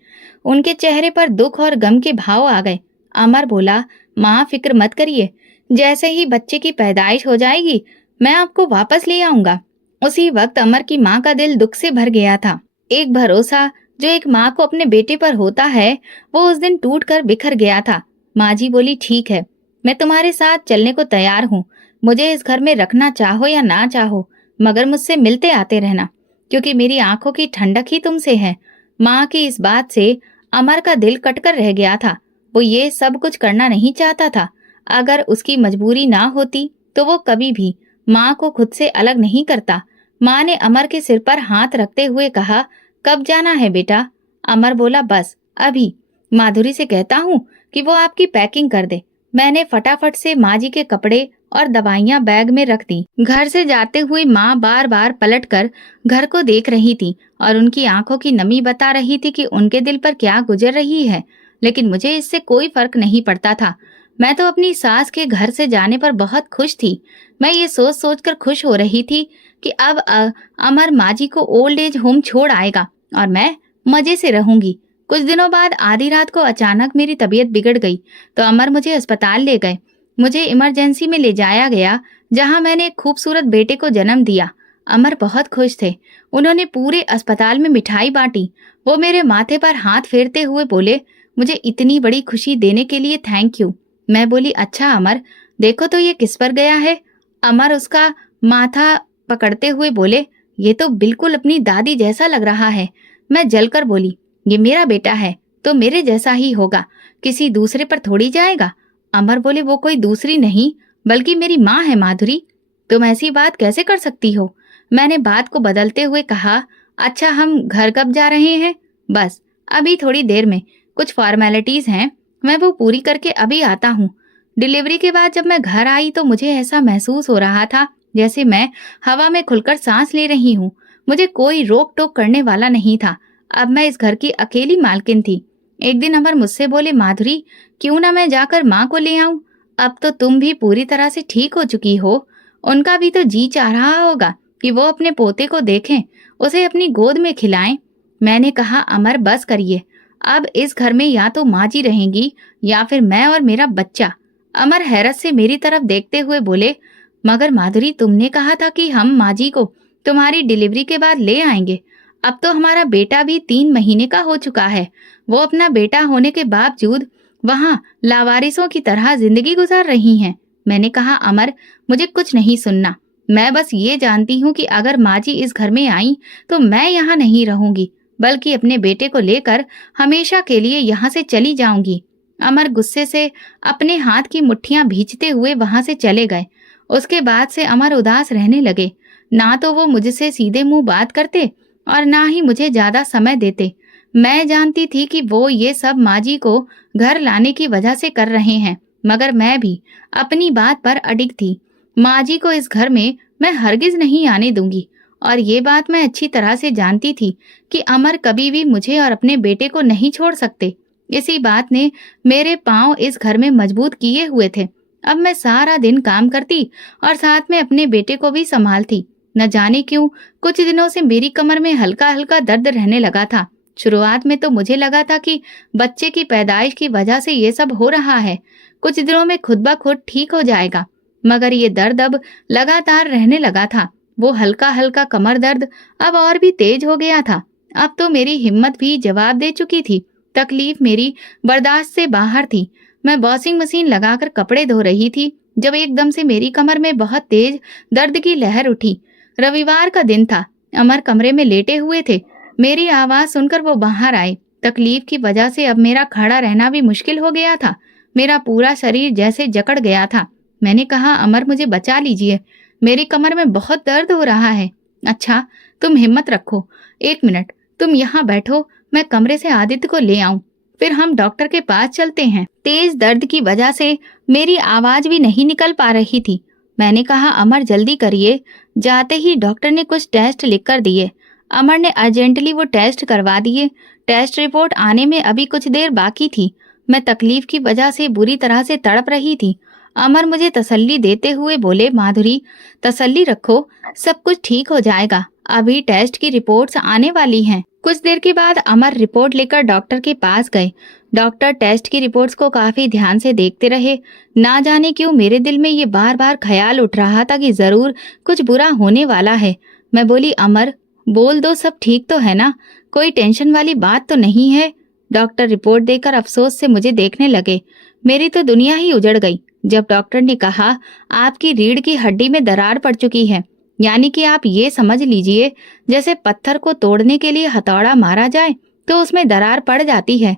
उनके चेहरे पर दुख और गम के भाव आ गए। अमर बोला, माँ फिक्र मत करिए, जैसे ही बच्चे की पैदाइश हो जाएगी मैं आपको वापस ले आऊंगा। उसी वक्त अमर की माँ का दिल दुख से भर गया था। एक भरोसा जो एक माँ को अपने बेटे पर होता है, वो उस दिन टूट कर बिखर गया था। माँ जी बोली, ठीक है, मैं तुम्हारे साथ चलने को तैयार हूँ। मुझे इस घर में रखना चाहो या ना चाहो, मगर मुझसे मिलते आते रहना, क्योंकि मेरी आंखों की ठंडक ही तुमसे है। माँ की इस बात से अमर का दिल कटकर रह गया था। वो ये सब कुछ करना नहीं चाहता था। अगर उसकी मजबूरी ना होती तो वो कभी भी माँ को खुद से अलग नहीं करता। माँ ने अमर के सिर पर हाथ रखते हुए कहा, कब जाना है बेटा? अमर बोला, बस अभी। माधुरी से कहता हूँ कि वो आपकी पैकिंग कर दे। मैंने फटाफट से माँ जी के कपड़े और दवाइयाँ बैग में रख दी। घर से जाते हुए माँ बार बार पलट कर घर को देख रही थी और उनकी आंखों की नमी बता रही थी कि उनके दिल पर क्या गुजर रही है। लेकिन मुझे इससे कोई फर्क नहीं पड़ता था। मैं तो अपनी सास के घर से जाने पर बहुत खुश थी। मैं ये सोच सोच कर खुश हो रही थी कि अब अमर माँ जी को ओल्ड एज होम छोड़ आएगा और मैं मजे से रहूंगी। कुछ दिनों बाद आधी रात को अचानक मेरी तबीयत बिगड़ गई तो अमर मुझे अस्पताल ले गए। मुझे इमरजेंसी में ले जाया गया, जहां मैंने एक खूबसूरत बेटे को जन्म दिया। अमर बहुत खुश थे। उन्होंने पूरे अस्पताल में मिठाई बांटी। वो मेरे माथे पर हाथ फेरते हुए बोले, मुझे इतनी बड़ी खुशी देने के लिए थैंक यू। मैं बोली, अच्छा अमर, देखो तो ये किस पर गया है? अमर उसका माथा पकड़ते हुए बोले, ये तो बिल्कुल अपनी दादी जैसा लग रहा है। मैं जलकर बोली, ये मेरा बेटा है तो मेरे जैसा ही होगा, किसी दूसरे पर थोड़ी जाएगा। अमर बोले, वो कोई दूसरी नहीं बल्कि मेरी माँ है माधुरी। तुम ऐसी बात कैसे कर सकती हो? मैंने बात को बदलते हुए कहा, अच्छा हम घर कब जा रहे हैं? बस अभी थोड़ी देर में, कुछ फॉर्मेलिटीज हैं, मैं वो पूरी करके अभी आता हूँ। डिलीवरी के बाद जब मैं घर आई तो मुझे ऐसा महसूस हो रहा था जैसे मैं हवा में खुलकर सांस ले रही हूँ। मुझे कोई रोक टोक करने वाला नहीं था। अब मैं इस घर की अकेली मालकिन थी। एक दिन अमर मुझसे बोले, माधुरी, क्यों ना मैं जाकर माँ को ले आऊं? अब तो तुम भी पूरी तरह से ठीक हो चुकी हो। उनका भी तो जी चाह रहा होगा कि वो अपने पोते को देखें, उसे अपनी गोद में खिलाएं। मैंने कहा, अमर बस करिए, अब इस घर में या तो माँ जी रहेंगी या फिर मैं और मेरा बच्चा। अमर हैरत से मेरी तरफ देखते हुए बोले, मगर माधुरी, तुमने कहा था कि हम माँ जी को तुम्हारी डिलीवरी के बाद ले आएंगे। अब तो हमारा बेटा भी 3 महीने का हो चुका है। वो अपना बेटा होने के बावजूद वहाँ लावारिसों की तरह जिंदगी गुजार रही हैं। मैंने कहा, अमर, मुझे कुछ नहीं सुनना। मैं बस ये जानती हूँ कि अगर माँ जी इस घर में आई तो मैं यहाँ नहीं रहूंगी, बल्कि अपने बेटे को लेकर हमेशा के लिए यहाँ से चली जाऊंगी। अमर गुस्से से अपने हाथ की मुट्ठियां भींचते हुए वहां से चले गए। उसके बाद से अमर उदास रहने लगे। ना तो वो मुझसे सीधे मुंह बात करते और ना ही मुझे ज्यादा समय देते। मैं जानती थी कि वो ये सब माँ जी को घर लाने की वजह से कर रहे हैं, मगर मैं भी अपनी बात पर अडिग थी। माँ जी को इस घर में मैं हरगिज नहीं आने दूंगी, और ये बात मैं अच्छी तरह से जानती थी कि अमर कभी भी मुझे और अपने बेटे को नहीं छोड़ सकते। इसी बात ने मेरे पांव इस घर में मजबूत किए हुए थे। अब मैं सारा दिन काम करती और साथ में अपने बेटे को भी संभालती। न जाने क्यों कुछ दिनों से मेरी कमर में हल्का हल्का दर्द रहने लगा था। शुरुआत में तो मुझे लगा था कि बच्चे की पैदाइश की वजह से ये सब हो रहा है, कुछ दिनों में खुद ब खुद ठीक हो जाएगा। मगर ये दर्द अब लगातार रहने लगा था। वो हल्का हल्का कमर दर्द अब और भी तेज हो गया था। अब तो मेरी हिम्मत भी जवाब दे चुकी थी। तकलीफ मेरी बर्दाश्त से बाहर थी। मैं वॉशिंग मशीन लगाकर कपड़े धो रही थी जब एकदम से मेरी कमर में बहुत तेज दर्द की लहर उठी। रविवार का दिन था। अमर कमरे में लेटे हुए थे। मेरी आवाज सुनकर वो बाहर आए। तकलीफ की वजह से अब मेरा खड़ा रहना भी मुश्किल हो गया था। मेरा पूरा शरीर जैसे जकड़ गया था। मैंने कहा, अमर, मुझे बचा लीजिए, मेरी कमर में बहुत दर्द हो रहा है। अच्छा, तुम हिम्मत रखो, 1 मिनट तुम यहाँ बैठो, मैं कमरे से आदित्य को ले आऊं, फिर हम डॉक्टर के पास चलते हैं। तेज दर्द की वजह से मेरी आवाज भी नहीं निकल पा रही थी। मैंने कहा, अमर जल्दी करिए। जाते ही डॉक्टर ने कुछ टेस्ट लिख कर दिए। अमर ने अर्जेंटली वो टेस्ट करवा दिए। टेस्ट रिपोर्ट आने में अभी कुछ देर बाकी थी। मैं तकलीफ की वजह से बुरी तरह से तड़प रही थी। अमर मुझे तसल्ली देते हुए बोले, माधुरी, तसल्ली रखो, सब कुछ ठीक हो जाएगा, अभी टेस्ट की रिपोर्ट्स आने वाली हैं। कुछ देर के बाद अमर रिपोर्ट लेकर डॉक्टर के पास गए। डॉक्टर टेस्ट की रिपोर्ट्स को काफी ध्यान से देखते रहे। ना जाने क्यों मेरे दिल में ये बार बार ख्याल उठ रहा था कि जरूर कुछ बुरा होने वाला है। मैं बोली, अमर, बोल दो, सब ठीक तो है ना, कोई टेंशन वाली बात तो नहीं है। डॉक्टर रिपोर्ट देकर अफसोस से मुझे देखने लगे। मेरी तो दुनिया ही उजड़ गई जब डॉक्टर ने कहा, आपकी रीढ़ की हड्डी में दरार पड़ चुकी है। यानी कि आप ये समझ लीजिए जैसे पत्थर को तोड़ने के लिए हथौड़ा मारा जाए तो उसमें दरार पड़ जाती है।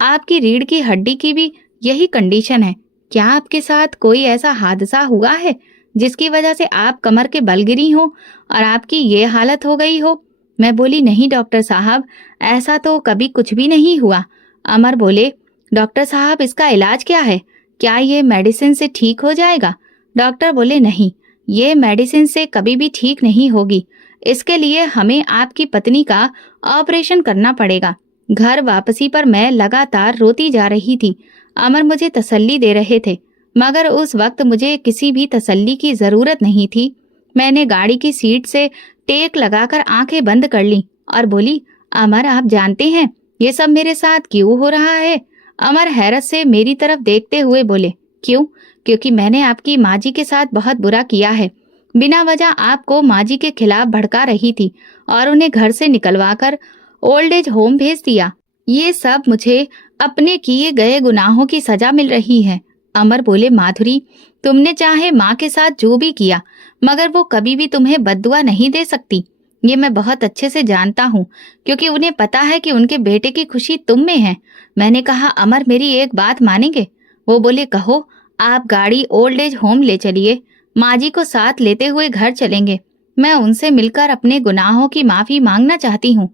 आपकी रीढ़ की हड्डी की भी यही कंडीशन है। क्या आपके साथ कोई ऐसा हादसा हुआ है जिसकी वजह से आप कमर के बल गिरी हो और आपकी ये हालत हो गई हो? मैं बोली, नहीं डॉक्टर साहब, ऐसा तो कभी कुछ भी नहीं हुआ। अमर बोले, डॉक्टर साहब, इसका इलाज क्या है? क्या ये मेडिसिन से ठीक हो जाएगा? डॉक्टर बोले, नहीं, ये मेडिसिन से कभी भी ठीक नहीं होगी। इसके लिए हमें आपकी पत्नी का ऑपरेशन करना पड़ेगा। घर वापसी पर मैं लगातार रोती जा रही थी। अमर मुझे तसल्ली दे रहे थे, मगर उस वक्त मुझे किसी भी तसल्ली की जरूरत नहीं थी। मैंने गाड़ी की सीट से टेक लगाकर आंखें बंद कर ली और बोली, अमर, आप जानते हैं ये सब मेरे साथ क्यों हो रहा है? अमर हैरत से मेरी तरफ देखते हुए बोले, क्यों? क्योंकि मैंने आपकी माँ जी के साथ बहुत बुरा किया है। बिना वजह आपको माँ जी के खिलाफ भड़का रही थी और उन्हें घर से निकलवाकर ओल्ड एज होम भेज दिया। ये सब मुझे अपने किए गए गुनाहों की सजा मिल रही है। अमर बोले, माधुरी, तुमने चाहे माँ के साथ जो भी किया, मगर वो कभी भी तुम्हें बद्दुआ नहीं दे सकती। ये मैं बहुत अच्छे से जानता हूँ, क्योंकि उन्हें पता है कि उनके बेटे की खुशी तुम में है। मैंने कहा, अमर, मेरी एक बात मानेंगे? वो बोले, कहो। आप गाड़ी ओल्ड एज होम ले चलिए, माँ जी को साथ लेते हुए घर चलेंगे। मैं उनसे मिलकर अपने गुनाहों की माफी मांगना चाहती हूँ।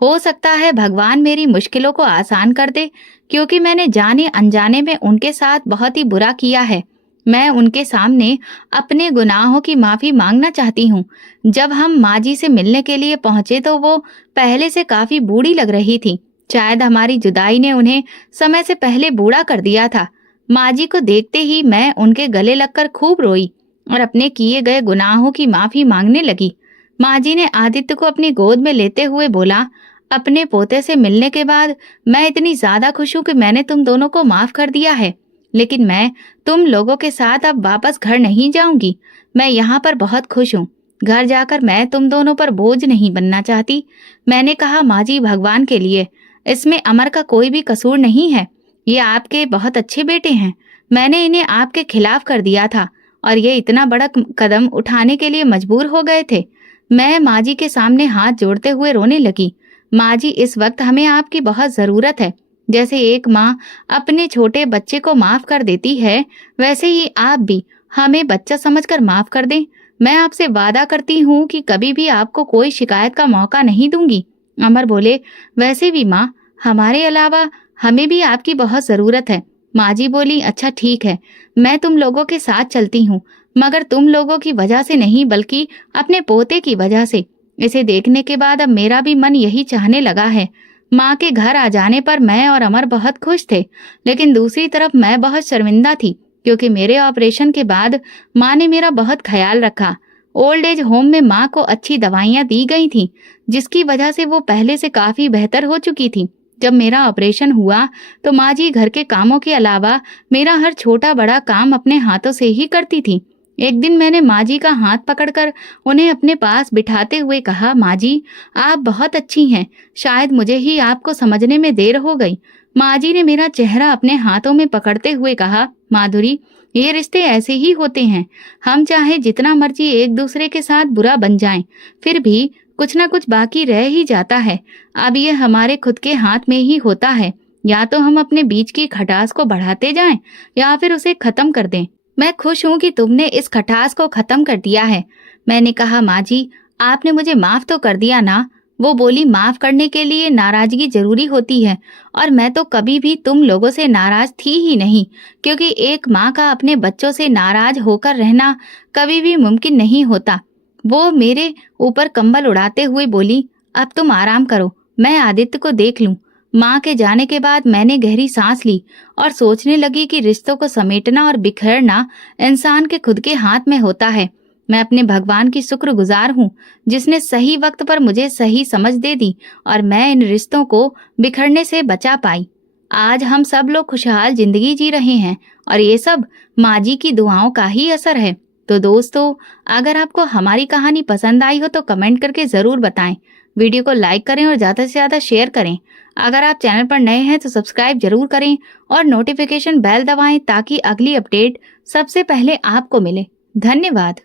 हो सकता है भगवान मेरी मुश्किलों को आसान कर दे, क्योंकि मैंने जाने अनजाने में उनके साथ बहुत ही बुरा किया है। मैं उनके सामने अपने गुनाहों की माफी मांगना चाहती हूँ। जब हम माँ जी से मिलने के लिए पहुंचे तो वो पहले से काफी बूढ़ी लग रही थी। शायद हमारी जुदाई ने उन्हें समय से पहले बूढ़ा कर दिया था। माँ जी को देखते ही मैं उनके गले लगकर खूब रोई और अपने किए गए गुनाहों की माफी मांगने लगी। माँ जी ने आदित्य को अपनी गोद में लेते हुए बोला, अपने पोते से मिलने के बाद मैं इतनी ज्यादा खुश हूँ कि मैंने तुम दोनों को माफ कर दिया है, लेकिन मैं तुम लोगों के साथ अब वापस घर नहीं जाऊंगी। मैं यहाँ पर बहुत खुश हूँ। घर जाकर मैं तुम दोनों पर बोझ नहीं बनना चाहती। मैंने कहा, माँ जी, भगवान के लिए इसमें अमर का कोई भी कसूर नहीं है। ये आपके बहुत अच्छे बेटे हैं। मैंने इन्हें आपके खिलाफ कर दिया था और ये इतना बड़ा कदम उठाने के लिए मजबूर हो गए थे। मैं माँ जी के सामने हाथ जोड़ते हुए रोने लगी। माँ जी, इस वक्त हमें आपकी बहुत ज़रूरत है। जैसे एक माँ अपने छोटे बच्चे को माफ़ कर देती है, वैसे ही आप भी हमें बच्चा समझकर माफ़ कर दें। मैं आपसे वादा करती हूँ कि कभी भी आपको कोई शिकायत का मौका नहीं दूंगी। अमर बोले, वैसे भी माँ, हमारे अलावा हमें भी आपकी बहुत ज़रूरत है। माँ जी बोली, अच्छा ठीक है, मैं तुम लोगों के साथ चलती हूँ, मगर तुम लोगों की वजह से नहीं बल्कि अपने पोते की वजह से। इसे देखने के बाद अब मेरा भी मन यही चाहने लगा है। माँ के घर आ जाने पर मैं और अमर बहुत खुश थे, लेकिन दूसरी तरफ मैं बहुत शर्मिंदा थी क्योंकि मेरे ऑपरेशन के बाद माँ ने मेरा बहुत ख्याल रखा। ओल्ड एज होम में माँ को अच्छी दवाइयाँ दी गई थीं, जिसकी वजह से वो पहले से काफ़ी बेहतर हो चुकी थी। जब मेरा ऑपरेशन हुआ तो माँ जी घर के कामों के अलावा मेरा हर छोटा बड़ा काम अपने हाथों से ही करती थी। एक दिन मैंने माँ जी का हाथ पकड़कर उन्हें अपने पास बिठाते हुए कहा, माँ जी, आप बहुत अच्छी हैं, शायद मुझे ही आपको समझने में देर हो गई। माँ जी ने मेरा चेहरा अपने हाथों में पकड़ते हुए कहा, माधुरी, ये रिश्ते ऐसे ही होते हैं। हम चाहे जितना मर्जी एक दूसरे के साथ बुरा बन जाएं, फिर भी कुछ ना कुछ बाकी रह ही जाता है। अब ये हमारे खुद के हाथ में ही होता है। या तो हम अपने बीच की खटास को बढ़ाते जाएं या फिर उसे खत्म कर दें। मैं खुश हूं कि तुमने इस खटास को खत्म कर दिया है। मैंने कहा, माँ जी, आपने मुझे माफ तो कर दिया ना। वो बोली, माफ करने के लिए नाराजगी जरूरी होती है और मैं तो कभी भी तुम लोगों से नाराज थी ही नहीं, क्योंकि एक माँ का अपने बच्चों से नाराज होकर रहना कभी भी मुमकिन नहीं होता। वो मेरे ऊपर कंबल उड़ाते हुए बोली, अब तुम आराम करो, मैं आदित्य को देख लूं। माँ के जाने के बाद मैंने गहरी सांस ली और सोचने लगी कि रिश्तों को समेटना और बिखेरना इंसान के खुद के हाथ में होता है। मैं अपने भगवान की शुक्रगुजार हूँ, जिसने सही वक्त पर मुझे सही समझ दे दी और मैं इन रिश्तों को बिखरने से बचा पाई। आज हम सब लोग खुशहाल जिंदगी जी रहे हैं और ये सब माँ जी की दुआओं का ही असर है। तो दोस्तों, अगर आपको हमारी कहानी पसंद आई हो तो कमेंट करके ज़रूर बताएं। वीडियो को लाइक करें और ज़्यादा से ज़्यादा शेयर करें। अगर आप चैनल पर नए हैं तो सब्सक्राइब जरूर करें और नोटिफिकेशन बेल दबाएं ताकि अगली अपडेट सबसे पहले आपको मिले। धन्यवाद।